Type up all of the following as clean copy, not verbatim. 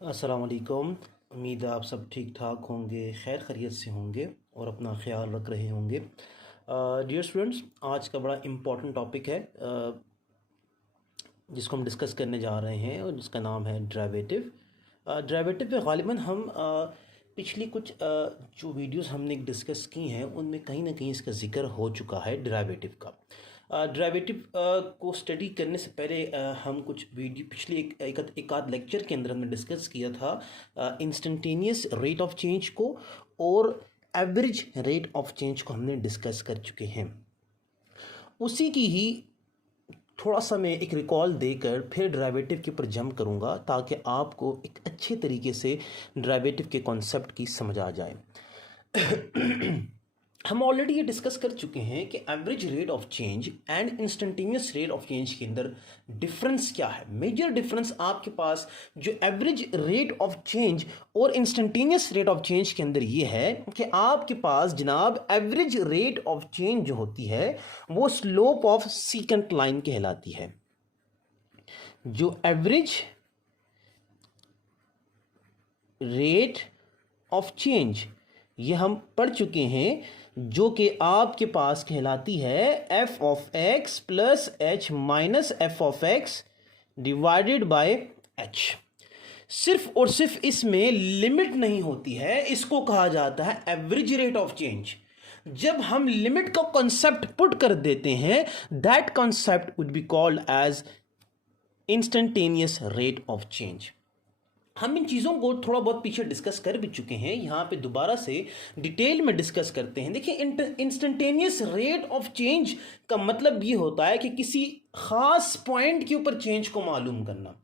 अस्सलाम वालेकुम। उम्मीद है आप सब ठीक ठाक होंगे, खैर खैरियत से होंगे और अपना ख्याल रख रहे होंगे। डियर स्टूडेंट्स, आज का बड़ा इम्पोर्टेंट टॉपिक है जिसको हम डिस्कस करने जा रहे हैं और जिसका नाम है डेरिवेटिव। डेरिवेटिव पे गालिबन हम पिछली कुछ जो वीडियोस हमने डिस्कस की हैं उनमें कहीं ना कहीं इसका ज़िक्र हो चुका है डेरिवेटिव का। डेरिवेटिव को स्टडी करने से पहले हम कुछ वीडियो पिछले एक आध लेक्चर के अंदर हमने डिस्कस किया था इंस्टेंटेनियस रेट ऑफ चेंज को, और एवरेज रेट ऑफ चेंज को हमने डिस्कस कर चुके हैं। उसी की ही थोड़ा सा मैं एक रिकॉल देकर फिर डेरिवेटिव के ऊपर जंप करूंगा ताकि आपको एक अच्छे तरीके से डेरिवेटिव के कॉन्सेप्ट की समझ आ जाए। हम ऑलरेडी ये डिस्कस कर चुके हैं कि average rate of change and instantaneous rate of change के अंदर डिफरेंस क्या है। मेजर डिफरेंस आपके पास जो एवरेज रेट ऑफ चेंज और इंस्टेंटेनियस रेट ऑफ चेंज के अंदर ये है कि आपके पास जनाब एवरेज रेट ऑफ चेंज जो होती है वो स्लोप ऑफ सीकेंट लाइन कहलाती है। जो एवरेज रेट ऑफ चेंज ये हम पढ़ चुके हैं, जो कि आपके पास कहलाती है F of x plus h minus F of x divided by H. सिर्फ और सिर्फ इसमें लिमिट नहीं होती है, इसको कहा जाता है एवरेज रेट ऑफ चेंज। जब हम लिमिट का कॉन्सेप्ट पुट कर देते हैं, that concept would be called as instantaneous rate of change. हम इन चीज़ों को थोड़ा बहुत पीछे डिस्कस कर भी चुके हैं, यहाँ पे दोबारा से डिटेल में डिस्कस करते हैं। देखिए, इंस्टेंटेनियस रेट ऑफ चेंज का मतलब ये होता है कि किसी ख़ास पॉइंट के ऊपर चेंज को मालूम करना।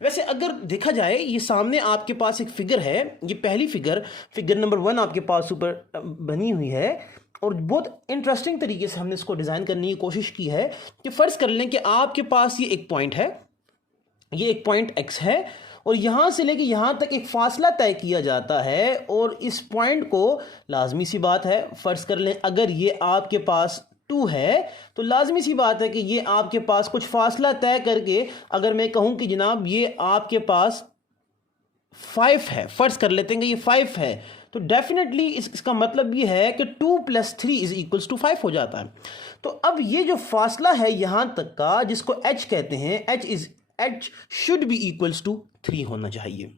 वैसे अगर देखा जाए, ये सामने आपके पास एक फिगर है, ये पहली फिगर नंबर 1 आपके पास ऊपर बनी हुई है, और बहुत इंटरेस्टिंग तरीके से हमने इसको डिज़ाइन करने की कोशिश की है कि फ़र्ज़ कर लें कि आपके पास ये एक पॉइंट है, ये एक पॉइंट x है, और यहाँ से लेके यहाँ तक एक फासला तय किया जाता है, और इस पॉइंट को लाजमी सी बात है, फ़र्ज़ कर लें अगर ये आपके पास 2 है तो लाजमी सी बात है कि ये आपके पास कुछ फासला तय करके अगर मैं कहूँ कि जनाब ये आपके पास 5 है, फ़र्ज़ कर लेते हैं कि ये 5 है, तो डेफिनेटली इसका मतलब ये है कि 2 + 3 = 5 हो जाता है। तो अब ये जो फासला है यहाँ तक का, जिसको h कहते हैं, h should be equals to 3 होना चाहिए।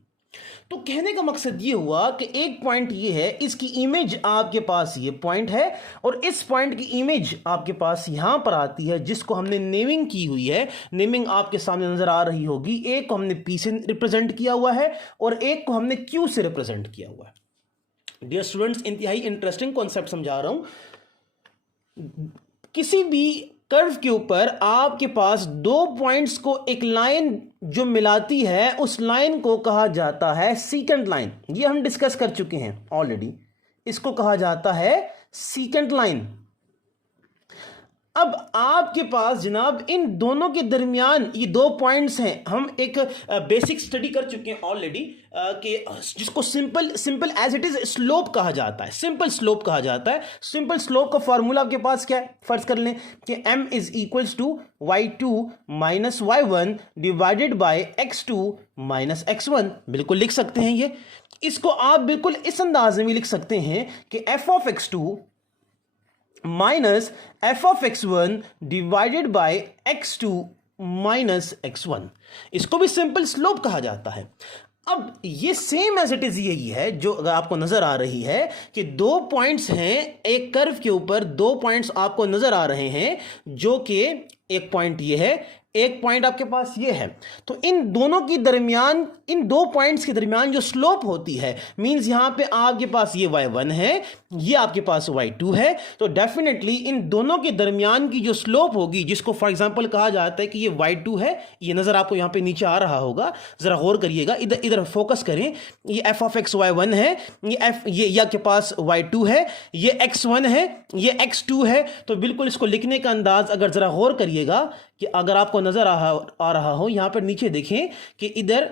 तो कहने का मकसद ये हुआ कि एक पॉइंट ये है, इसकी इमेज आपके पास ये पॉइंट है, और इस पॉइंट की इमेज आपके पास यहां पर आती है, जिसको हमने नेमिंग की हुई है। नेमिंग आपके सामने नजर आ रही होगी। एक को हमने P से रिप्रेजेंट किया हुआ है और एक को हमने Q से रिप्रेजेंट किया हुआ है। डियर स्टूडेंट्स, इंतहाई इंटरेस्टिंग कॉन्सेप्ट समझा रहा हूं। किसी भी कर्व के ऊपर आपके पास 2 पॉइंट्स को एक लाइन जो मिलाती है, उस लाइन को कहा जाता है सीकेंट लाइन। ये हम डिस्कस कर चुके हैं ऑलरेडी, इसको कहा जाता है सीकेंट लाइन। अब आपके पास जनाब इन दोनों के दरमियान ये 2 पॉइंट्स हैं। हम एक बेसिक स्टडी कर चुके हैं ऑलरेडी कि जिसको simple as it is slope कहा जाता है, सिंपल स्लोप कहा जाता है। सिंपल स्लोप का फॉर्मूला आपके पास क्या है, फर्ज कर लें कि m = y2 - y1 divided by x2 - x1। बिल्कुल लिख सकते हैं ये, इसको आप बिल्कुल इस अंदाज में लिख सकते हैं कि f of x2 minus F of x1 divided by x2 minus x1। इसको भी सिंपल स्लोप कहा जाता है। अब ये सेम एज इट इज यही है जो अगर आपको नजर आ रही है कि 2 पॉइंट्स हैं एक कर्व के ऊपर, 2 पॉइंट्स आपको नजर आ रहे हैं, जो कि एक पॉइंट ये है, एक पॉइंट आपके पास ये है। तो इन दोनों की दरमियान, इन 2 पॉइंट्स के दरमियान जो स्लोप होती है, मींस यहां पे आपके पास ये y1 है, ये आपके पास y2 है, तो डेफिनेटली इन दोनों के दरमियान की जो स्लोप होगी, जिसको फॉर एग्जांपल कहा जाता है कि ये y2 है, ये नजर आपको यहां पे नीचे आ रहा होगा, जरा गौर करिएगा, इधर फोकस करें। ये f of x y1 है, ये आपके पास y2 है, ये x1 है, ये x2 है। तो बिल्कुल इसको लिखने का अंदाज अगर जरा गौर करिएगा कि अगर आपको नजर आ रहा हो, यहां पर नीचे देखें कि इधर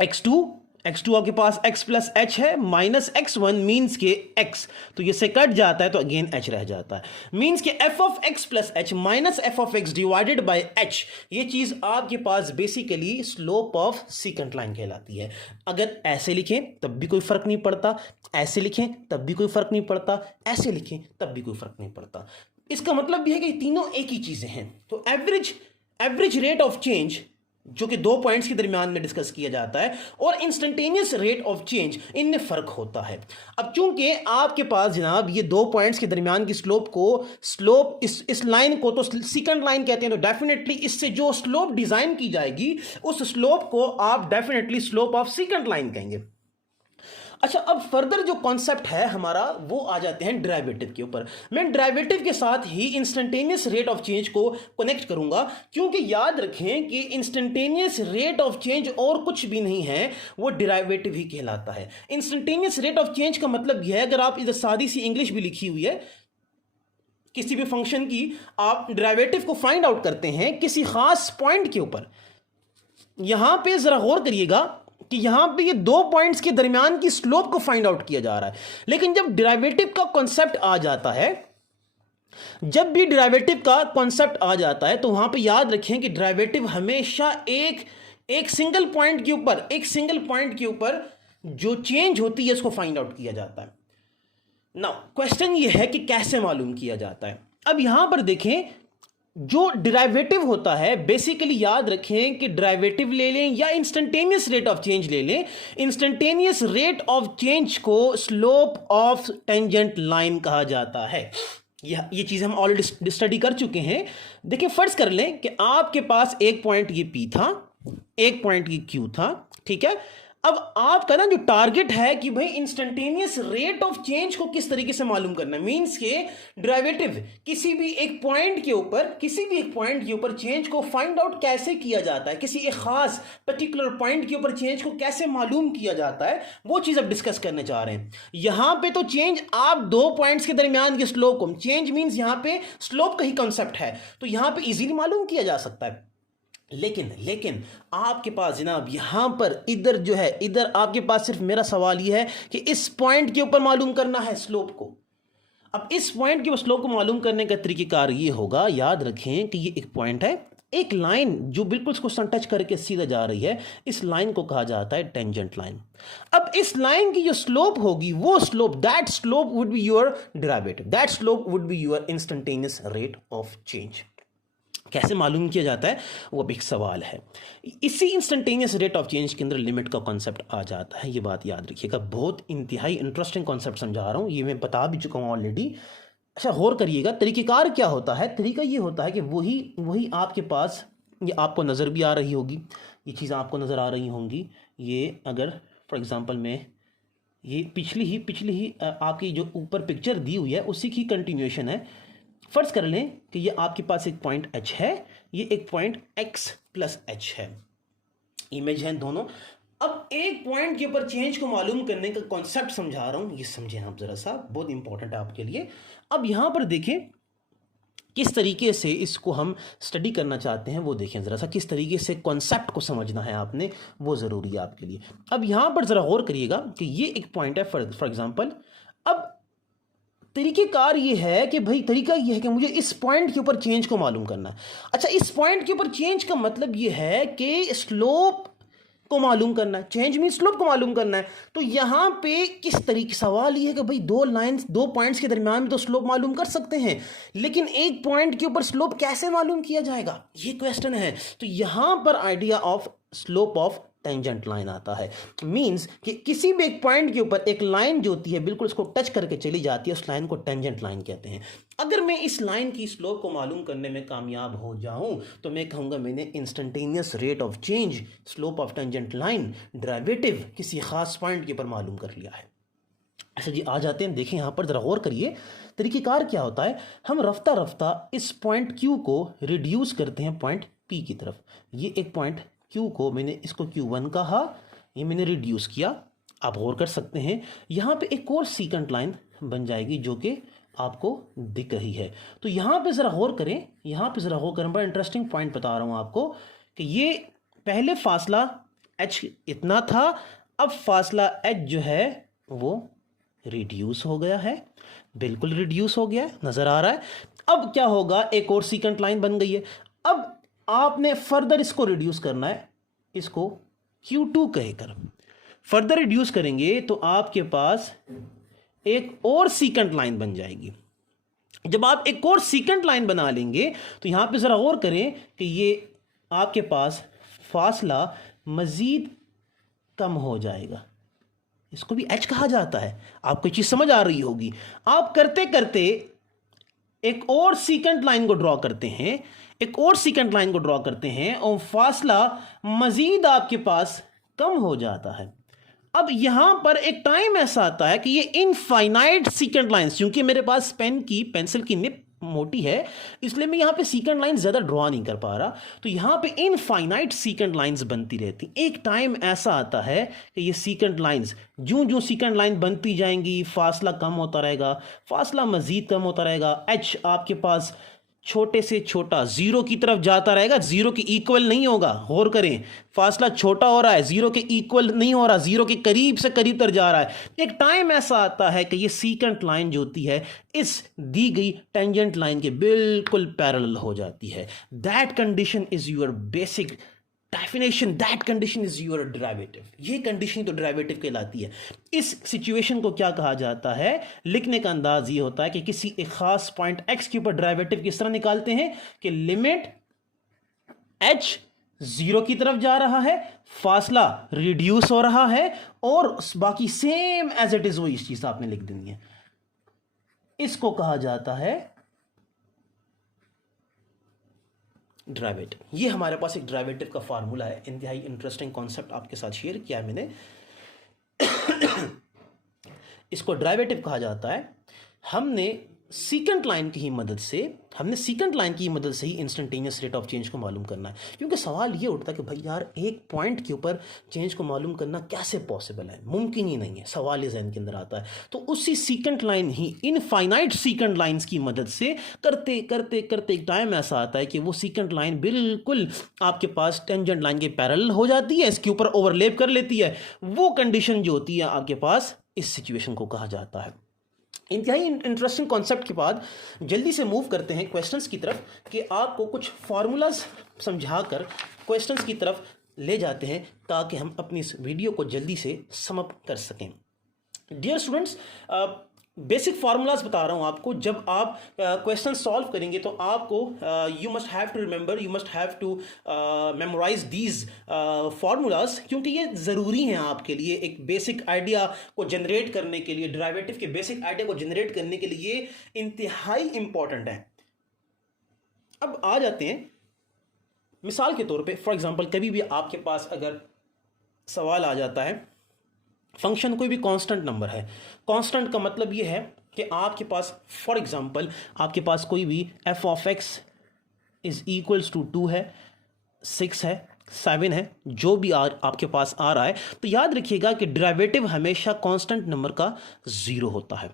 x2 x2 आपके पास x प्लस एच है, माइनस x1 मीन्स के x, तो ये से कट जाता है तो अगेन h रह जाता है, मीन्स के f of x plus h minus f of x divided by h, ये चीज आपके पास basically slope of secant line कहलाती है। अगर ऐसे लिखें तब भी कोई फर्क नहीं पड़ता, ऐसे लिखें तब भी कोई फर्क नहीं पड़ता, ऐसे लिखें तब भी कोई फर्क नहीं पड़ता। इसका मतलब भी है कि तीनों एक ही चीजें हैं। तो एवरेज रेट ऑफ चेंज जो कि दो पॉइंट्स के दरमियान में डिस्कस किया जाता है, और इंस्टेंटेनियस रेट ऑफ चेंज, इनमें फर्क होता है। अब चूंकि आपके पास जनाब ये दो पॉइंट्स के दरमियान की स्लोप इस लाइन को तो सेकंड लाइन कहते हैं, तो डेफिनेटली इससे जो स्लोप डिजाइन की जाएगी उस स्लोप को आप definitely slope of second line कहेंगे। अच्छा, अब फर्दर जो कॉन्सेप्ट है हमारा वो आ जाते हैं डेरिवेटिव के ऊपर। मैं डेरिवेटिव के साथ ही इंस्टेंटेनियस रेट ऑफ चेंज को कनेक्ट करूंगा, क्योंकि याद रखें कि इंस्टेंटेनियस रेट ऑफ चेंज और कुछ भी नहीं है, वो डेरिवेटिव ही कहलाता है। इंस्टेंटेनियस रेट ऑफ चेंज का मतलब यह है, अगर आप इधर सादी सी इंग्लिश भी लिखी हुई है किसी भी फंक्शन की, आप डेरिवेटिव को फाइंड आउट करते हैं किसी खास पॉइंट के ऊपर। यहां पे जरा गौर करिएगा कि यहां पे ये दो पॉइंट्स के दरमियान की स्लोप को फाइंड आउट किया जा रहा है, लेकिन जब डेरिवेटिव का कॉन्सेप्ट आ जाता है, जब भी डेरिवेटिव का कॉन्सेप्ट आ जाता है, तो वहां पे याद रखें कि डेरिवेटिव हमेशा एक सिंगल पॉइंट के ऊपर जो चेंज होती है उसको फाइंड आउट किया जाता है। नाउ क्वेश्चन ये है कि कैसे मालूम किया जाता है। अब यहां पर देखें, जो डेरिवेटिव होता है बेसिकली याद रखें कि डेरिवेटिव ले लें या इंस्टेंटेनियस रेट ऑफ चेंज ले लें, इंस्टेंटेनियस रेट ऑफ चेंज को स्लोप ऑफ टेंजेंट लाइन कहा जाता है। ये चीज हम ऑलरेडी स्टडी कर चुके हैं। देखिए, फर्ज कर लें कि आपके पास एक पॉइंट ये P था, एक पॉइंट ये Q था, ठीक है। अब आपका ना जो टारगेट है कि भाई इंस्टेंटेनियस रेट ऑफ चेंज को किस तरीके से मालूम करना है, मींस के डेरिवेटिव किसी भी एक पॉइंट के ऊपर चेंज को फाइंड आउट कैसे किया जाता है, किसी एक खास पर्टिकुलर पॉइंट के ऊपर चेंज को कैसे मालूम किया जाता है, वो चीज अब डिस्कस करने जा रहे हैं। यहां पे तो चेंज आप दो पॉइंट्स के दरमियान के स्लोप को, चेंज मींस यहां पे स्लोप का ही कंसेप्ट है, तो यहां पे इजीली मालूम किया जा सकता है। लेकिन आपके पास जनाब यहां पर इधर आपके पास सिर्फ मेरा सवाल यह है कि इस पॉइंट के ऊपर मालूम करना है स्लोप को। अब इस पॉइंट के ऊपर स्लोप को मालूम करने का तरीकेकार ये होगा, याद रखें कि ये एक पॉइंट है, एक लाइन जो बिल्कुल इसको टच करके सीधा जा रही है, इस लाइन को कहा जाता है टेंजेंट लाइन। अब इस लाइन की जो स्लोप होगी, वो slope, that slope would be your derivative, that slope would be your instantaneous rate of change. कैसे मालूम किया जाता है वो भी एक सवाल है। इसी इंस्टेंटेनियस रेट ऑफ चेंज के अंदर लिमिट का कॉन्सेप्ट आ जाता है, ये बात याद रखिएगा। बहुत इंतहाई इंटरेस्टिंग कॉन्सेप्ट समझा रहा हूँ, ये मैं बता भी चुका हूँ ऑलरेडी। अच्छा, गौर करिएगा, तरीक़ेकार क्या होता है। तरीका ये होता है कि वही आपके पास, ये आपको नज़र भी आ रही होगी, ये चीज़ आपको नज़र आ रही होंगी। ये अगर फॉर एग्ज़ाम्पल मैं ये पिछली ही आपकी जो ऊपर पिक्चर दी हुई है उसी की कंटिन्यूएशन है। फर्ज कर लें कि ये आपके पास एक पॉइंट H है, ये एक पॉइंट X प्लस H है, इमेज है दोनों। अब एक पॉइंट के ऊपर चेंज को मालूम करने का कॉन्सेप्ट समझा रहा हूं, ये समझें आप जरा सा, बहुत इंपॉर्टेंट है आपके लिए। अब यहां पर देखें किस तरीके से इसको हम स्टडी करना चाहते हैं, वो देखें ज़रा सा, किस तरीके से कॉन्सेप्ट को समझना है आपने, वो ज़रूरी है आपके लिए। अब यहाँ पर ज़रा गौर करिएगा कि ये एक पॉइंट है फॉर एग्जांपल। अब तरीक़ेकार ये है कि भाई तरीका ये है कि मुझे इस पॉइंट के ऊपर चेंज को मालूम करना है। अच्छा, इस पॉइंट के ऊपर चेंज का मतलब ये है कि स्लोप को मालूम करना है, चेंज मीन स्लोप को मालूम करना है। तो यहाँ पे किस तरीके, सवाल ये है कि भाई दो पॉइंट्स के दरमियान में तो स्लोप मालूम कर सकते हैं, लेकिन एक पॉइंट के ऊपर स्लोप कैसे मालूम किया जाएगा, ये क्वेश्चन है। तो यहाँ पर idea of slope of tangent line आता है। मींस कि किसी भी एक पॉइंट के ऊपर एक लाइन जो होती है बिल्कुल उसको टच करके चली जाती है, उस लाइन को टेंजेंट लाइन कहते हैं। अगर मैं इस लाइन की स्लोप को मालूम करने में कामयाब हो जाऊं तो मैं कहूंगा मैंने instantaneous rate of change, slope of tangent line, derivative किसी खास पॉइंट के ऊपर मालूम कर लिया है। अच्छा जी, आ जाते हैं, देखें यहाँ पर जरा गौर करिए तरीक़ेकार क्या होता है। हम रफ्ता रफ्ता इस पॉइंट Q को रिड्यूस करते हैं पॉइंट P की तरफ। ये एक पॉइंट Q को मैंने इसको Q1 कहा, ये मैंने रिड्यूस किया। आप गौर कर सकते हैं यहाँ पे एक और सीकेंट लाइन बन जाएगी जो कि आपको दिख रही है। तो यहाँ पे ज़रा गौर करें, बड़ा इंटरेस्टिंग पॉइंट बता रहा हूँ आपको कि ये पहले फासला H इतना था, अब फासला h जो है वो रिड्यूस हो गया है, बिल्कुल रिड्यूस हो गया है, नजर आ रहा है। अब क्या होगा, एक और सीकेंट लाइन बन गई है। अब आपने फर्दर इसको रिड्यूस करना है, इसको Q2 कहकर फर्दर रिड्यूस करेंगे तो आपके पास एक और सीकेंट लाइन बन जाएगी। जब आप एक और सीकेंट लाइन बना लेंगे तो यहां पे जरा गौर करें कि ये आपके पास फासला मजीद कम हो जाएगा, इसको भी h कहा जाता है। आपको चीज समझ आ रही होगी। आप करते करते एक और सीकेंट लाइन को ड्रॉ करते हैं, एक और सीकेंट लाइन को ड्रॉ करते हैं और फासला मजीद आपके पास कम हो जाता है। अब यहां पर एक टाइम ऐसा आता है कि ये इनफाइनाइट सीकेंट लाइंस, क्योंकि मेरे पास पेंसिल की निप मोटी है इसलिए मैं यहां पे सीकेंट लाइन ज्यादा ड्रॉ नहीं कर पा रहा, तो यहां पे इनफाइनाइट सीकेंट लाइंस बनती रहती। एक टाइम ऐसा आता है कि ये सीकेंट लाइंस ज्यों ज्यों सीकेंट लाइन बनती जाएंगी फासला कम होता रहेगा, फासला मजीद कम होता रहेगा। h आपके पास छोटे से छोटा जीरो की तरफ जाता रहेगा, जीरो के इक्वल नहीं होगा। गौर करें, फासला छोटा हो रहा है, जीरो के इक्वल नहीं हो रहा, जीरो के करीब से करीब तर जा रहा है। एक टाइम ऐसा आता है कि ये सीकेंट लाइन जो होती है इस दी गई टेंजेंट लाइन के बिल्कुल पैरेलल हो जाती है। That condition is your basic definition, that condition is your derivative. ये कंडीशन तो डेरिवेटिव कहलाती है। इस सिचुएशन को क्या कहा जाता है, लिखने का अंदाज ये होता है कि किसी एक खास पॉइंट x के ऊपर डेरिवेटिव किस तरह निकालते हैं कि लिमिट h जीरो की तरफ जा रहा है, फासला रिड्यूस हो रहा है और बाकी सेम एज इट इज वो इस चीज आपने लिख देनी है। इसको कहा जाता है डेरिवेटिव। ये हमारे पास एक डेरिवेटिव का फार्मूला है। इंतहाई इंटरेस्टिंग कॉन्सेप्ट आपके साथ शेयर किया है मैंने। इसको डेरिवेटिव कहा जाता है। हमने सीकेंट लाइन की मदद से ही इंस्टेंटेनियस रेट ऑफ चेंज को मालूम करना है। क्योंकि सवाल ये उठता है कि भाई यार एक पॉइंट के ऊपर चेंज को मालूम करना कैसे पॉसिबल है, मुमकिन ही नहीं है। सवाल ये जहन के अंदर आता है। तो उसी सीकेंट लाइन ही इनफाइनाइट सीकेंट लाइंस की मदद से करते करते करते एक टाइम ऐसा आता है कि वो सीकेंट लाइन बिल्कुल आपके पास टेंजेंट लाइन के पैरेलल हो जाती है, इसके ऊपर ओवरलैप कर लेती है। वो कंडीशन जो होती है आपके पास, इस सिचुएशन को कहा जाता है। इंतहाई इंटरेस्टिंग कॉन्सेप्ट के बाद जल्दी से मूव करते हैं क्वेश्चंस की तरफ कि आपको कुछ फार्मूलाज समझाकर क्वेश्चंस की तरफ ले जाते हैं ताकि हम अपनी इस वीडियो को जल्दी से समअप कर सकें। डियर स्टूडेंट्स, बेसिक फार्मूलाज बता रहा हूं आपको। जब आप क्वेश्चन सॉल्व करेंगे तो आपको you must have to remember, you must have to memorize these formulas, क्योंकि ये ज़रूरी हैं आपके लिए एक बेसिक आइडिया को जनरेट करने के लिए। डेरिवेटिव के बेसिक आइडिया को जनरेट करने के लिए ये इंतहाई इंपॉर्टेंट है। अब आ जाते हैं मिसाल के तौर पे, फॉर एग्जांपल कभी भी आपके पास अगर सवाल आ जाता है, फंक्शन कोई भी कांस्टेंट नंबर है। कांस्टेंट का मतलब ये है कि आपके पास फॉर एग्जांपल आपके पास कोई भी f of x is equals to 2 है, 6 है, 7 है, जो भी आपके पास आ रहा है, तो याद रखिएगा कि डेरिवेटिव हमेशा कांस्टेंट नंबर का 0 होता है।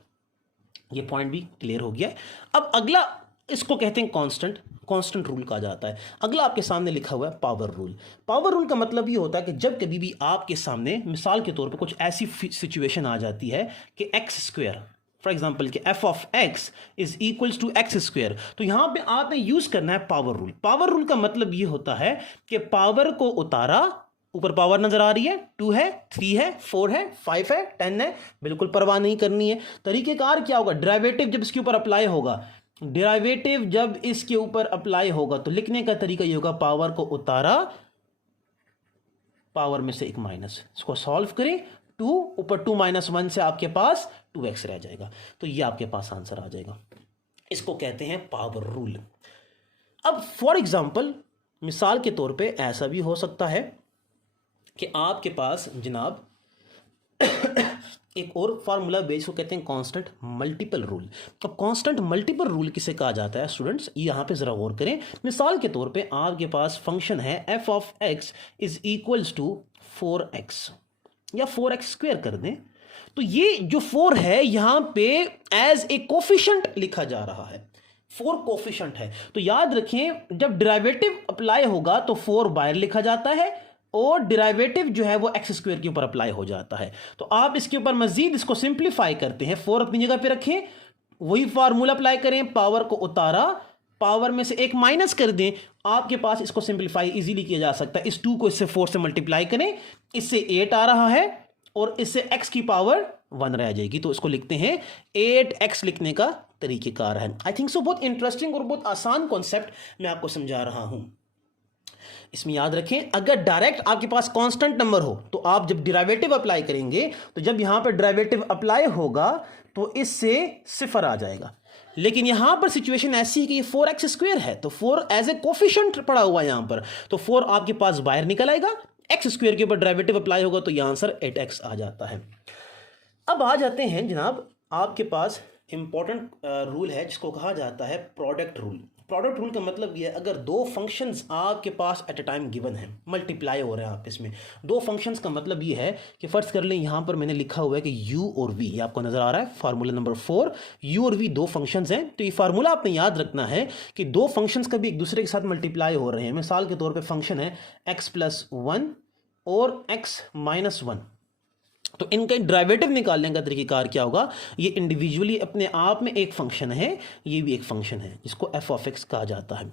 ये पॉइंट भी क्लियर हो गया है। अब अगला, इसको कहते हैं कांस्टेंट रूल कहा जाता है। अगला आपके सामने लिखा हुआ है पावर रूल। पावर रूल का मतलब ये होता है कि जब कभी भी आपके सामने मिसाल के तौर पे कुछ ऐसी सिचुएशन आ जाती है कि एक्स स्क्वायर, फॉर एग्जांपल कि f of x is equals to x square, तो यहां पे आपने यूज करना है पावर रूल। पावर रूल का मतलब ये होता है कि पावर को उतारा, ऊपर पावर नजर आ रही है, 2 है, 3 है, 4 है, 5 है, 10 है, बिल्कुल परवाह नहीं करनी है। तरीकेकार क्या होगा, डेरिवेटिव जब इसके ऊपर अप्लाई होगा, डेरिवेटिव जब इसके ऊपर अप्लाई होगा तो लिखने का तरीका ये होगा, पावर को उतारा, पावर में से एक माइनस, इसको सॉल्व करें, 2 ऊपर 2 - 1 से आपके पास 2x रह जाएगा, तो ये आपके पास आंसर आ जाएगा। इसको कहते हैं पावर रूल। अब फॉर एग्जांपल मिसाल के तौर पे ऐसा भी हो सकता है कि आपके पास जनाब एक और फार्मूला बेस को कहते हैं कांस्टेंट मल्टीपल रूल। अब कांस्टेंट मल्टीपल रूल किसे कहा जाता है स्टूडेंट्स, यहां पे जरा गौर करें। मिसाल के तौर पे आपके पास फंक्शन है f of x is equals to 4x या 4x स्क्वायर कर दें, तो ये जो 4 है यहां पे एज ए कोफिशिएंट लिखा जा रहा है। 4 कोफिशिएंट है, तो याद रखें जब डेरिवेटिव अप्लाई होगा तो 4 बाहर लिखा जाता है, और डिराइवेटिव जो है वो एक्स स्क्वायर के ऊपर अप्लाई हो जाता है। तो आप इसके ऊपर मजीद इसको सिंप्लीफाई करते हैं, 4 अपनी जगह पे रखें, वही फार्मूला अप्लाई करें, पावर को उतारा, पावर में से एक माइनस कर दें, आपके पास इसको सिंप्लीफाई इजीली किया जा सकता है। इस 2 को इससे 4 से मल्टीप्लाई करें, इससे 8 आ रहा है और इससे x की पावर 1 रह जाएगी। तो इसको लिखते हैं 8x लिखने का तरीकेकार है। आई थिंक सो बहुत इंटरेस्टिंग और बहुत आसान कॉन्सेप्ट मैं आपको समझा रहा हूं। इसमें याद रखें, अगर डायरेक्ट आपके पास कांस्टेंट नंबर हो तो आप जब डेरिवेटिव अप्लाई करेंगे, तो जब यहां पर डेरिवेटिव अप्लाई होगा तो इससे 0 आ जाएगा। लेकिन यहां पर सिचुएशन ऐसी है कि ये 4x स्क्वायर है, तो 4 एज ए कोफिशिएंट पड़ा हुआ है यहां पर, तो 4 आपके पास बाहर निकल आएगा, एक्स स्क्वायर के ऊपर डेरिवेटिव अप्लाई होगा तो यह आंसर 8x आ जाता है। अब आ जाते हैं जनाब, आपके पास इंपॉर्टेंट रूल है जिसको कहा जाता है प्रोडक्ट रूल। प्रोडक्ट रूल का मतलब ये है, अगर दो फंक्शंस आपके पास एट अ टाइम गिवन है, मल्टीप्लाई हो रहे हैं आपस में, दो फंक्शंस का मतलब ये है कि फर्ज कर लें यहाँ पर मैंने लिखा हुआ है कि u और v, ये आपको नजर आ रहा है फार्मूला नंबर 4, u और v दो फंक्शंस हैं। तो ये फार्मूला आपने याद रखना है कि दो फंक्शंस कभी एक दूसरे के साथ मल्टीप्लाई हो रहे हैं। मिसाल के तौर पर फंक्शन है x+1 और x-1, तो इनका डेरिवेटिव निकालने का तरीकेकार क्या होगा, ये इंडिविजुअली अपने आप में एक फंक्शन है, ये भी एक फंक्शन है जिसको f ऑफ x कहा जाता है।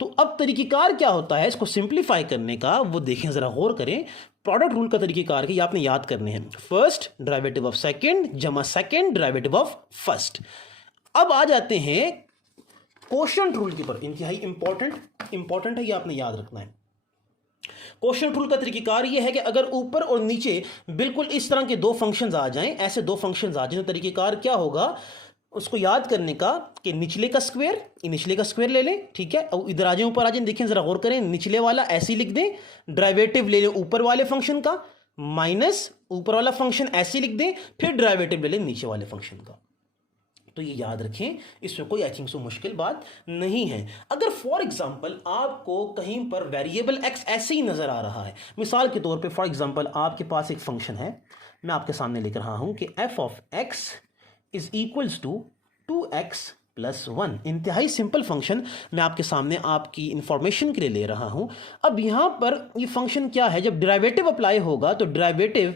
तो अब तरीकेकार क्या होता है इसको सिंप्लीफाई करने का, वो देखें जरा गौर करें। प्रोडक्ट रूल का तरीकेकार के ये आपने याद करने हैं, फर्स्ट डेरिवेटिव ऑफ सेकंड जमा सेकंड डेरिवेटिव ऑफ फर्स्ट। अब आ जाते हैं कोशेंट रूल के ऊपर, इंतहाई इंपॉर्टेंट है, ये आपने याद रखना है। कोशेंट रूल का तरीकेकार ये है कि अगर ऊपर और नीचे बिल्कुल इस तरह के दो फंक्शंस आ जाएं, ऐसे दो फंक्शंस आ जाएं, तो तरीकेकार क्या होगा उसको याद करने का कि निचले का स्क्वायर ले लें, ठीक है, और इधर आ जाएं, ऊपर आ जाएं, देखें जरा गौर करें, निचले वाला ऐसे लिख दें, डेरिवेटिव ले लें ऊपर वाले फंक्शन का, माइनस ऊपर वाला फंक्शन ऐसे लिख दें, फिर डेरिवेटिव ले लें नीचे वाले फंक्शन का। तो ये याद रखें, इसमें कोई आई थिंक सो मुश्किल बात नहीं है। अगर फॉर एग्जांपल आपको कहीं पर वेरिएबल x ऐसे ही नजर आ रहा है, मिसाल के तौर पे फॉर एग्जांपल आपके पास एक फंक्शन है, मैं आपके सामने लिख रहा हूं कि f of x is equals to 2x+1, इंतहाई सिंपल फंक्शन मैं आपके सामने आपकी इंफॉर्मेशन के लिए ले रहा हूं। अब यहां पर ये फंक्शन क्या है, जब डेरिवेटिव अप्लाई होगा तो डेरिवेटिव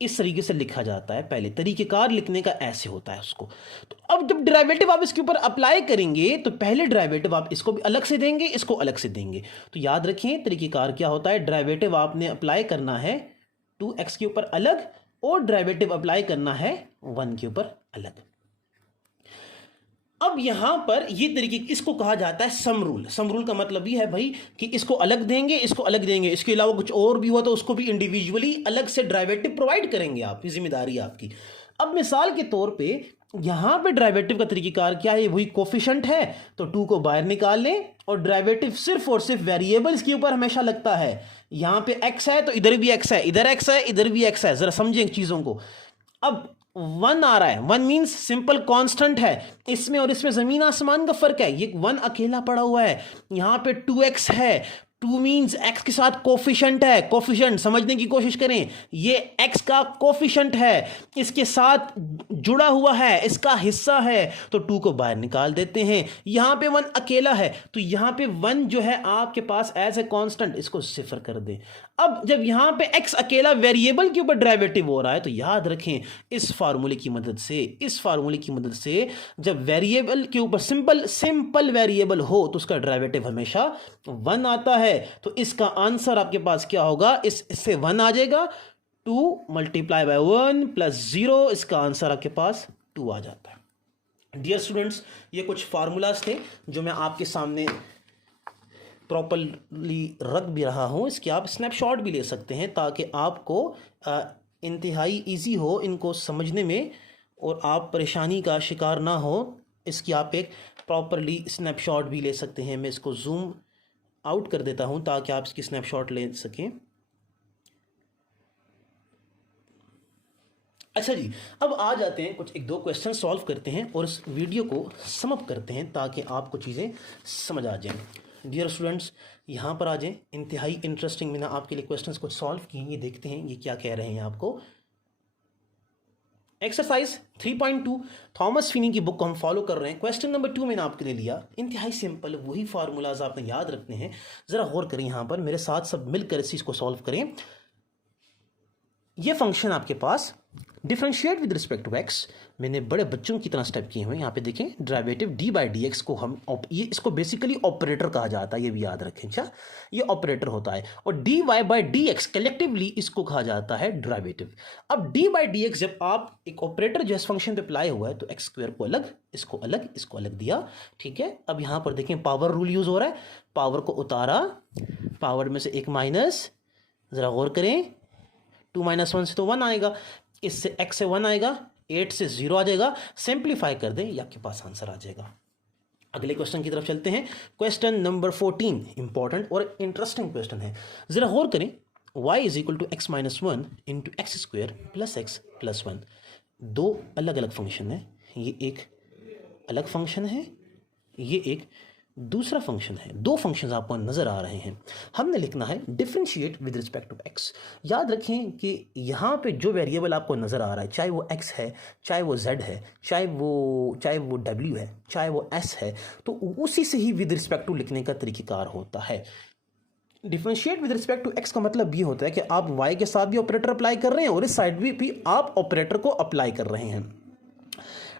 इस तरीके से लिखा जाता है, पहले तरीकेकार लिखने का ऐसे होता है उसको। तो अब जब डेरिवेटिव आप इसके ऊपर अप्लाई करेंगे तो पहले डेरिवेटिव आप इसको भी अलग से देंगे, इसको अलग से देंगे। तो याद रखिए तरीकेकार क्या होता है, डेरिवेटिव आपने अप्लाई करना है 2x के ऊपर अलग और डेरिवेटिव अप्लाई करना है 1 के ऊपर अलग। अब यहां पर ये तरीके, इसको कहा जाता है सम रूल। सम रूल का मतलब ये है भाई कि इसको अलग देंगे, इसको अलग देंगे, इसके अलावा कुछ और भी हुआ तो उसको भी इंडिविजुअली अलग से डेरिवेटिव प्रोवाइड करेंगे आप, ये जिम्मेदारी आपकी। अब मिसाल के तौर पे यहां पे डेरिवेटिव का तरीकेकार क्या है, वही कोफिशिएंट है तो 2 को बाहर निकाल लें, और डेरिवेटिव सिर्फ और सिर्फ वेरिएबल्स के ऊपर हमेशा लगता है। यहां पे x है तो इधर भी x है, इधर x है, इधर भी x है, जरा समझें चीजों को। अब 1 आ रहा है, 1 मीन्स सिंपल कांस्टेंट है, इसमें और इसमें जमीन आसमान का फर्क है, ये 1 अकेला पड़ा हुआ है, यहां पे 2x है, 2 मीन्स x के साथ कोफिशिएंट है, कोफिशिएंट समझने की कोशिश करें, ये x का कोफिशिएंट है, इसके साथ जुड़ा हुआ है, इसका हिस्सा है, तो 2 को बाहर निकाल देते हैं। यहां पे 1 अकेला है तो यहां पे 1 जो है आपके पास एज ए कांस्टेंट, इसको 0 कर दें। अब जब यहां पे x अकेला वेरिएबल के ऊपर डेरिवेटिव हो रहा है तो याद रखें इस फार्मूले की मदद से जब वेरिएबल के ऊपर सिंपल वेरिएबल हो तो उसका डेरिवेटिव हमेशा 1 आता है। तो इसका आंसर आपके पास क्या होगा, इससे 1 आ जाएगा, 2 मल्टीप्लाई बाय 1 प्लस 0, इसका आंसर आपके पास 2 आ जाता है। डियर स्टूडेंट्स, ये कुछ फार्मूलाज थे जो मैं आपके सामने प्रॉपरली रख भी रहा हूँ, इसके आप स्नैपशॉट भी ले सकते हैं ताकि आपको इंतहाई इजी हो इनको समझने में और आप परेशानी का शिकार ना हो। इसकी आप एक प्रॉपरली स्नैपशॉट भी ले सकते हैं। मैं इसको जूम आउट कर देता हूँ ताकि आप इसकी स्नैपशॉट ले सकें। अच्छा जी, अब आ जाते हैं कुछ 1-2 क्वेश्चन सॉल्व करते हैं और इस वीडियो को सम अप करते हैं ताकि आपको चीज़ें समझ आ जाएं। डियर स्टूडेंट्स, यहाँ पर आ जाएं, इंतहाई इंटरेस्टिंग मैंने आपके लिए क्वेश्चंस कुछ सॉल्व किए, ये देखते हैं ये क्या कह रहे हैं आपको। एक्सरसाइज 3.2 थॉमस फिनी की बुक को हम फॉलो कर रहे हैं। क्वेश्चन नंबर 2 मैंने आपके लिए लिया, इंतहाई सिंपल, वही फार्मूलाज आपने याद रखने हैं। ज़रा गौर करें, यहाँ पर मेरे साथ सब मिलकर इस चीज़ को सॉल्व करें। ये फंक्शन आपके पास differentiate with respect to x, मैंने बड़े बच्चों की तरह स्टेप किए हुए हैं। यहाँ पे देखें, derivative D by d x को हम ये इसको बेसिकली ऑपरेटर कहा जाता है, ये भी याद रखें। अच्छा, ये ऑपरेटर होता है, और d y by d x collectively इसको कहा जाता है डेरिवेटिव। अब डी बाई डी एक्स जब आप एक ऑपरेटर जो इस फंक्शन पे अप्लाई हुआ है, तो एक्स स्क्वायर को अलग, इसको अलग, इसको अलग दिया, ठीक है। अब यहाँ पर देखें पावर रूल यूज हो रहा है, पावर को उतारा, पावर में से एक माइनस, ज़रा गौर करें, 2 - 1 से तो 1 आएगा, इससे x से 1 आएगा, 8 से 0 आ जाएगा, सिंप्लीफाई कर दें, ये आपके पास आंसर आ जाएगा। अगले क्वेश्चन की तरफ चलते हैं। क्वेश्चन नंबर 14 इंपॉर्टेंट और इंटरेस्टिंग क्वेश्चन है, जरा गौर करें। y is equal to x - 1 into x square plus x plus 1, दो अलग अलग फंक्शन है, ये एक अलग फंक्शन है, ये एक दूसरा फंक्शन है। दो फंक्शंस आपको नज़र आ रहे हैं। हमने लिखना है differentiate with respect to x. याद रखें कि यहाँ पे जो वेरिएबल आपको नज़र आ रहा है, चाहे वो x है, चाहे वो z है, चाहे वो w है, चाहे वो s है, तो उसी से ही विद रिस्पेक्ट टू लिखने का तरीक़ेकार होता है। Differentiate with respect to x का मतलब ये होता है कि आप y के साथ भी ऑपरेटर अप्लाई कर रहे हैं और इस साइड भी आप ऑपरेटर को अप्लाई कर रहे हैं।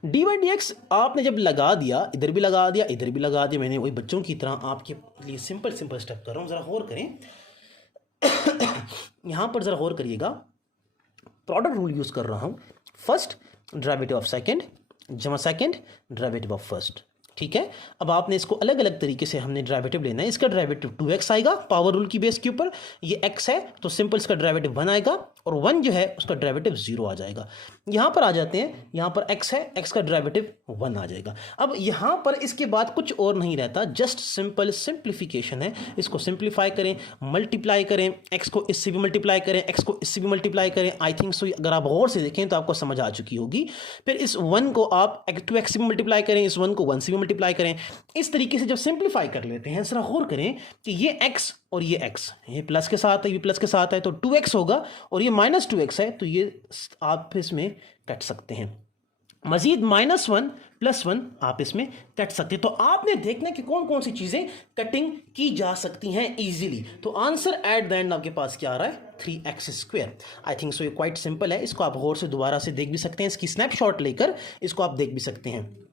डी बाई डी एक्स आपने जब लगा दिया, इधर भी लगा दिया, इधर भी लगा दिया, मैंने वही बच्चों की तरह आपके लिए सिंपल स्टेप कर रहा हूँ, ज़रा गौर करें। यहाँ पर ज़रा गौर करिएगा, प्रोडक्ट रूल यूज़ कर रहा हूँ। फर्स्ट डेरिवेटिव ऑफ सेकंड जमा सेकंड डेरिवेटिव ऑफ फर्स्ट, ठीक है। अब आपने इसको अलग अलग तरीके से हमने डेरिवेटिव लेना है। इसका डेरिवेटिव 2x आएगा पावर रूल की बेस के ऊपर, ये x है तो सिंपल इसका डेरिवेटिव 1 आएगा, और 1 जो है उसका डेरिवेटिव 0 आ जाएगा। यहाँ पर आ जाते हैं, यहाँ पर x है, x का डेरिवेटिव 1 आ जाएगा। अब यहाँ पर इसके बाद कुछ और नहीं रहता, जस्ट सिंपल सिंप्लीफिकेशन है। इसको सिंप्लीफाई करें, मल्टीप्लाई करें, x को इससे भी मल्टीप्लाई करें, x को इससे भी मल्टीप्लाई करें। आई थिंक सो अगर आप गौर से देखें तो आपको समझ आ चुकी होगी। फिर इस 1 को आप 2x से भी मल्टीप्लाई करें, इस 1 को 1 से भी मल्टीप्लाई करें। इस तरीके से जब सिंप्लीफाई कर लेते हैं, जरा गौर करें कि ये x और ये x, ये प्लस के साथ है, ये प्लस के साथ है, तो 2x होगा, और ये -2x है, तो ये आप इसमें कट सकते हैं। मजीद -1 + 1 आप इसमें कट सकते हैं। तो आपने देखना कि कौन कौन सी चीज़ें कटिंग की जा सकती हैं इजीली। तो आंसर एट द एंड आपके पास क्या आ रहा है, 3x²। आई थिंक सो ये क्वाइट सिंपल है। इसको आप गौर से दोबारा से देख भी सकते हैं, इसकी स्नैपशॉट लेकर इसको आप देख भी सकते हैं।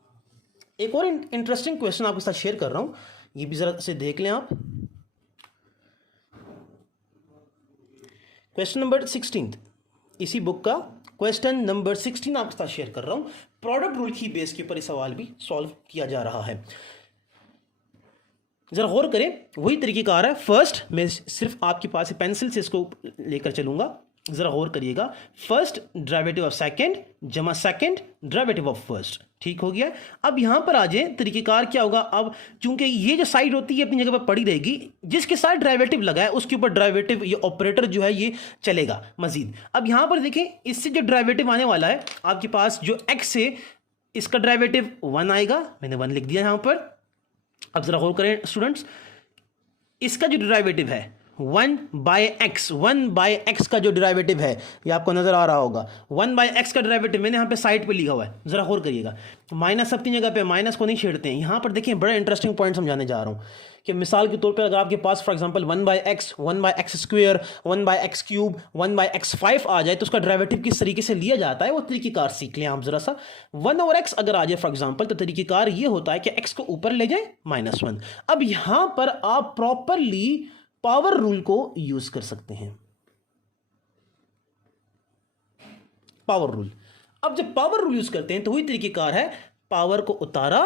एक और इंटरेस्टिंग क्वेश्चन आपके साथ शेयर कर रहा हूं, ये भी जरा से देख लें आप। क्वेश्चन नंबर 16 इसी बुक का क्वेश्चन नंबर 16 आपके साथ शेयर कर रहा हूं। प्रोडक्ट रूल की बेस के ऊपर ये सवाल भी सॉल्व किया जा रहा है। जरा गौर करें, वही तरीक़ेकार है। फर्स्ट मैं सिर्फ आपके पास पेंसिल से इसको लेकर चलूंगा, जरा गौर करिएगा। फर्स्ट डेरिवेटिव ऑफ सेकंड जमा सेकंड डेरिवेटिव ऑफ फर्स्ट, ठीक हो गया। अब यहां पर आ जाए, तरीक़ेकार क्या होगा। अब चूंकि ये जो साइड होती है अपनी जगह पर पड़ी रहेगी, जिसके साथ डेरिवेटिव लगा है उसके ऊपर डेरिवेटिव ये ऑपरेटर जो है ये चलेगा मजीद। अब यहां पर देखें, इससे जो डेरिवेटिव आने वाला है आपके पास, जो x है इसका डेरिवेटिव 1 आएगा, मैंने 1 लिख दिया यहां पर। अब जरा गौर करें स्टूडेंट्स, इसका जो डेरिवेटिव है 1/x का जो डेरिवेटिव है, ये आपको नजर आ रहा होगा। 1/x का डेरिवेटिव मैंने यहाँ पे साइड पे लिखा हुआ है, जरा गौर करिएगा। माइनस अपनी जगह पे, माइनस को नहीं छेड़ते हैं। यहाँ पर देखिए बड़ा इंटरेस्टिंग पॉइंट समझाने जा रहा हूँ कि मिसाल के तौर पे अगर आपके पास for example 1/x 1/x², 1/x³ 1/x5 आ जाए, तो उसका डेरिवेटिव किस तरीके से लिया जाता है वो तरीक़ेकार सीख लें आप जरा सा। 1/x अगर आ जाए फॉर एग्जांपल, तो तरीक़ेकार ये होता है कि x को ऊपर ले जाए -1। अब यहाँ पर आप प्रॉपरली पावर रूल को यूज कर सकते हैं। पावर रूल, अब जब पावर रूल यूज करते हैं तो वही तरीक़ेकार है, पावर को उतारा,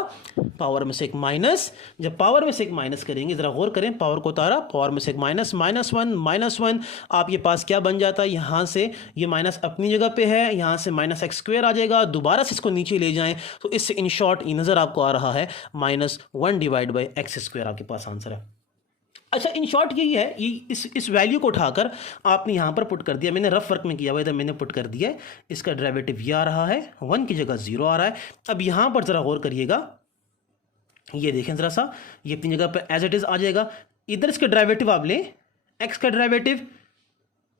पावर में से एक माइनस। जब पावर में से एक माइनस करेंगे, जरा गौर करें, पावर को उतारा, पावर में से एक माइनस, -1 आपके पास क्या बन जाता है, यहां से ये माइनस अपनी जगह पे है, यहां से -x² आ जाएगा। दोबारा से इसको नीचे ले जाएं तो इससे इन शॉर्ट ये नजर आपको आ रहा है -1/x² आपके पास आंसर है। अच्छा, इन शॉर्ट यही है, ये इस वैल्यू को उठाकर आपने यहाँ पर पुट कर दिया। मैंने रफ वर्क में किया हुआ, इधर मैंने पुट कर दिया है। इसका डेरिवेटिव ये आ रहा है, 1 की जगह 0 आ रहा है। अब यहाँ पर ज़रा गौर करिएगा, ये देखें ज़रा सा, ये अपनी जगह पर एज इट इज़ आ जाएगा। इधर इसका डेरिवेटिव आप लें, x का डेरिवेटिव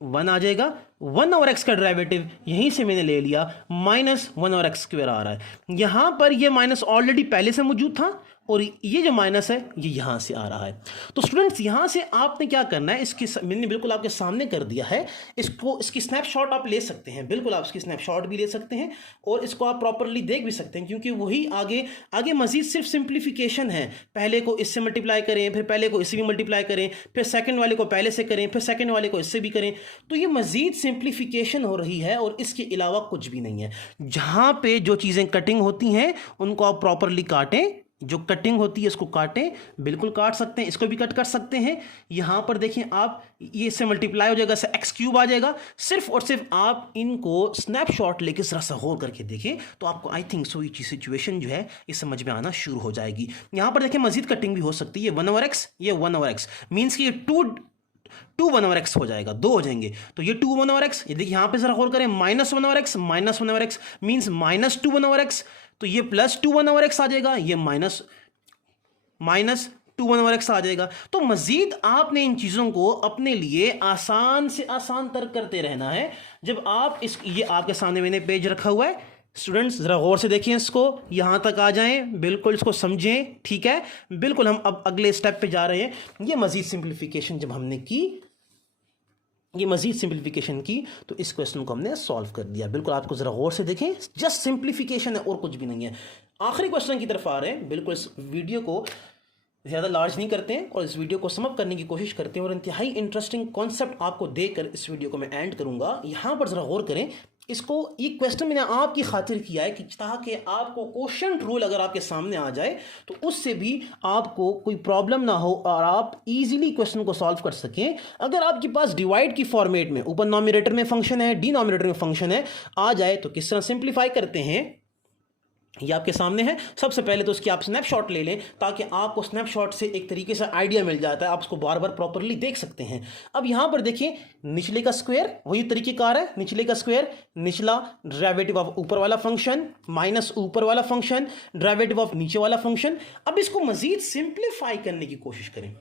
1 आ जाएगा, 1/x का डेरिवेटिव यहीं से मैंने ले लिया, -1/x² आ रहा है। यहां पर ये माइनस ऑलरेडी पहले से मौजूद था और ये जो माइनस है ये यहां से आ रहा है। तो स्टूडेंट्स यहां से आपने क्या करना है, इसकी मैंने बिल्कुल आपके सामने कर दिया है, इसकी स्नैपशॉट आप ले सकते हैं, बिल्कुल आप इसकी स्नैपशॉट भी ले सकते हैं और इसको आप प्रॉपरली देख भी सकते हैं, क्योंकि वही आगे आगे मजीद सिर्फ सिंप्लीफिकेशन है। पहले को इससे मल्टीप्लाई करें, फिर पहले को इससे भी मल्टीप्लाई करें, फिर सेकंड वाले को पहले से करें, फिर सेकंड वाले को इससे भी करें, तो ये मजीद सिंप्लीफिकेशन हो रही है और इसके अलावा कुछ भी नहीं है। जहां पे जो चीज़ें कटिंग होती हैं उनको आप प्रॉपरली काटें, जो कटिंग होती है इसको काटें, बिल्कुल काट सकते हैं, इसको भी कट कर सकते हैं। यहां पर देखें आप, ये इससे मल्टीप्लाई हो जाएगा, इससे x³ आ जाएगा। सिर्फ और सिर्फ आप इनको स्नैपशॉट लेके जरा सा गौर करके देखें तो आपको आई थिंक सो ये सिचुएशन जो है ये समझ में आना शुरू हो जाएगी। यहां पर देखें मजीद कटिंग भी हो सकती है, 1/x, ये 1/x मीन्स कि ये 2 1/x हो जाएगा, 2 हो जाएंगे, तो ये 2 1/x, ये देखिए यहां पे जरा गौर करें, -1/x, -1/x मीन्स -2 1/x, तो ये +2 1/x आ जाएगा, ये -2 1/x आ जाएगा। तो मजीद आपने इन चीज़ों को अपने लिए आसान से आसान तर करते रहना है। जब आप ये आपके सामने मैंने पेज रखा हुआ है, स्टूडेंट्स ज़रा गौर से देखें इसको, यहाँ तक आ जाएं, बिल्कुल इसको समझें, ठीक है। बिल्कुल हम अब अगले स्टेप पे जा रहे हैं। ये मजीद सिंप्लीफिकेशन जब हमने की, ये मजीद सिंप्लीफिकेशन की तो इस क्वेश्चन को हमने सॉल्व कर दिया। बिल्कुल आपको ज़रा गौर से देखें, जस्ट सिंप्लीफिकेशन है और कुछ भी नहीं है। आखिरी क्वेश्चन की तरफ आ रहे हैं। बिल्कुल इस वीडियो को ज़्यादा लार्ज नहीं करते हैं और इस वीडियो को समअप करने की कोशिश करते हैं और इंतहाई इंटरेस्टिंग कॉन्सेप्ट आपको देकर इस वीडियो को मैं एंड करूँगा। यहाँ पर ज़रा गौर करें, इसको ये क्वेश्चन मैंने आपकी खातिर किया है कि ताकि आपको क्वोशिएंट रूल अगर आपके सामने आ जाए तो उससे भी आपको कोई प्रॉब्लम ना हो और आप इजीली क्वेश्चन को सॉल्व कर सकें। अगर आपके पास डिवाइड की फॉर्मेट में ऊपर नॉमिनेटर में फंक्शन है, डिनोमिनेटर में फंक्शन है, आ जाए तो किस तरह सिंप्लीफाई करते हैं ये आपके सामने है। सबसे पहले तो इसकी आप स्नैपशॉट ले लें ताकि आपको स्नैपशॉट से एक तरीके से आइडिया मिल जाता है, आप उसको बार बार प्रॉपरली देख सकते हैं। अब यहाँ पर देखिए, निचले का स्क्वायर वही तरीकेकार है, निचले का स्क्वायर, निचला डेरिवेटिव ऑफ ऊपर वाला फंक्शन माइनस ऊपर वाला फंक्शन, डेरिवेटिव ऑफ नीचे वाला फंक्शन। अब इसको मजीद सिंप्लीफाई करने की कोशिश करें।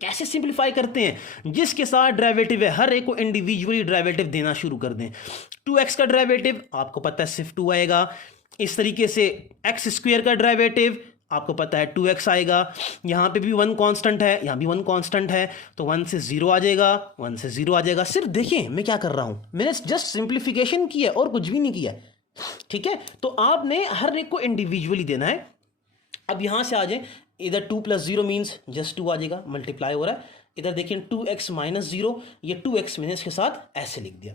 कैसे सिंप्लीफाई करते हैं? जिसके साथ डेरिवेटिव है हर एक को इंडिविजुअली डेरिवेटिव देना शुरू कर दें। 2x का डेरिवेटिव आपको पता है सिर्फ 2 आएगा। इस तरीके से x² का डेरिवेटिव आपको पता है 2x आएगा। यहाँ पे भी 1 कांस्टेंट है, यहाँ भी 1 कांस्टेंट है, तो 1 से 0 आ जाएगा, 1 से 0 आ जाएगा। सिर्फ देखिए मैं क्या कर रहा हूँ, मैंने जस्ट सिंप्लीफिकेशन की है और कुछ भी नहीं किया, ठीक है। तो आपने हर एक को इंडिविजुअली देना है। अब यहाँ से आ जाए, इधर 2 + 0 मीन्स जस्ट 2 आ जाएगा, मल्टीप्लाई हो रहा है। इधर देखिए 2x - 0, ये 2x मैंने इसके साथ ऐसे लिख दिया।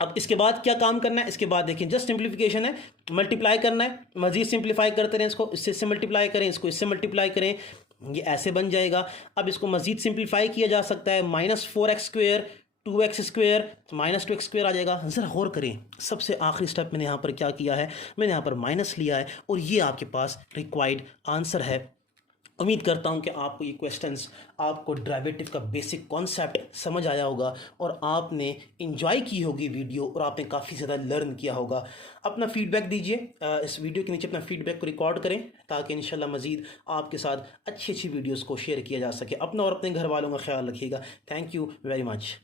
अब इसके बाद क्या काम करना है? इसके बाद देखिए जस्ट सिंप्लीफिकेशन है, मल्टीप्लाई करना है, मजीद सिंप्लीफाई करते रहें इसको, इससे मल्टीप्लाई करें, इसको इससे मल्टीप्लाई करें, ये ऐसे बन जाएगा। अब इसको मजीद सिंप्लीफाई किया जा सकता है, -4x², 2x² -2x² आ जाएगा। ज़रा गौर करें, सबसे आखिरी स्टेप मैंने यहाँ पर क्या किया है, मैंने यहाँ पर माइनस लिया है और ये आपके पास रिक्वायर्ड आंसर है। उम्मीद करता हूँ कि आपको ये क्वेश्चंस, आपको डेरिवेटिव का बेसिक कॉन्सेप्ट समझ आया होगा और आपने इंजॉय की होगी वीडियो और आपने काफ़ी ज़्यादा लर्न किया होगा। अपना फीडबैक दीजिए, इस वीडियो के नीचे अपना फीडबैक को रिकॉर्ड करें ताकि इंशाल्लाह मज़ीद आपके साथ अच्छी अच्छी वीडियोज़ को शेयर किया जा सके। अपना और अपने घर वालों का ख्याल रखिएगा। Thank you very much.